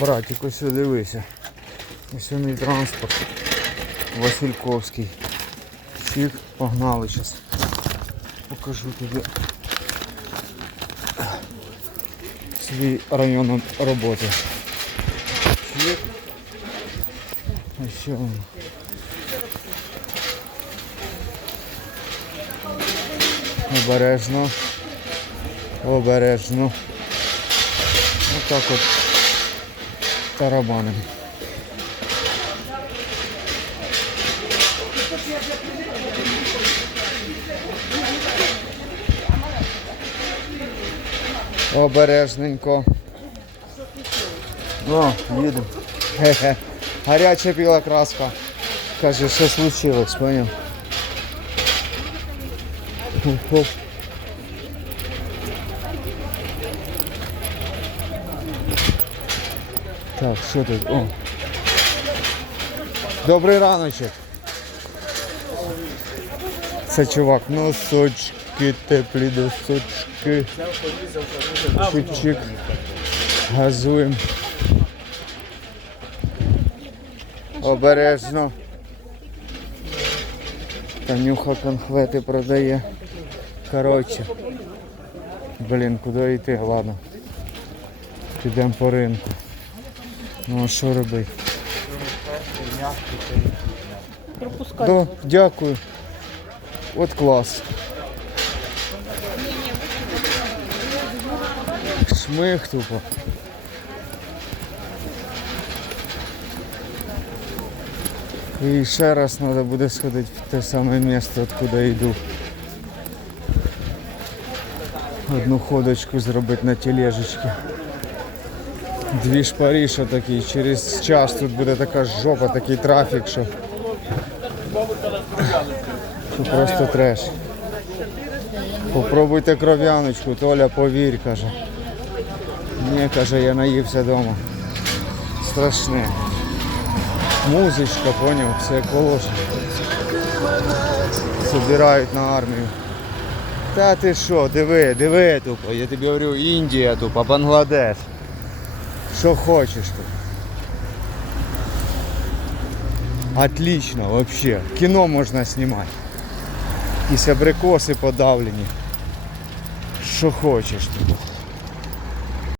Братик, ось дивися. Ось мій транспорт. Васильковський. Чик, погнали зараз. Покажу тобі свій район роботи. Чик. Ось воно. Обережно. Обережно. Отак от тарабаним. Обережненько. О, їдемо. Хе-хе. Гаряча біла краска. Каже, що случилось, поняв? Так, що тут? О. Добрий раночок. Це чувак, носочки, теплі носочки. Чик-чик. Газуємо. Обережно. Танюха конхвети продає. Коротше. Блін, куди йти? Ладно. Підемо по ринку. Ну а що робити? Пропускай. Да, дякую. От клас. Шмих тупо. І ще раз треба буде сходити в те саме місце, откуда йду. Одну ходочку зробити на тележечці. Дві шпарі, що такі, через час тут буде така жопа, такий трафік, що що просто треш. Попробуйте кров'яночку, Толя повір, каже. Ні, каже, я наївся вдома. Страшне. Музичка, поняв, все положено. Собирають на армію. Та ти що, диви, диви тупо, я тобі говорю, Індія тупо, Бангладеш. Що хочеш тут. Отлично вообще. Кино можна знімати. Якісь абрикоси подавлені. Що хочеш тут.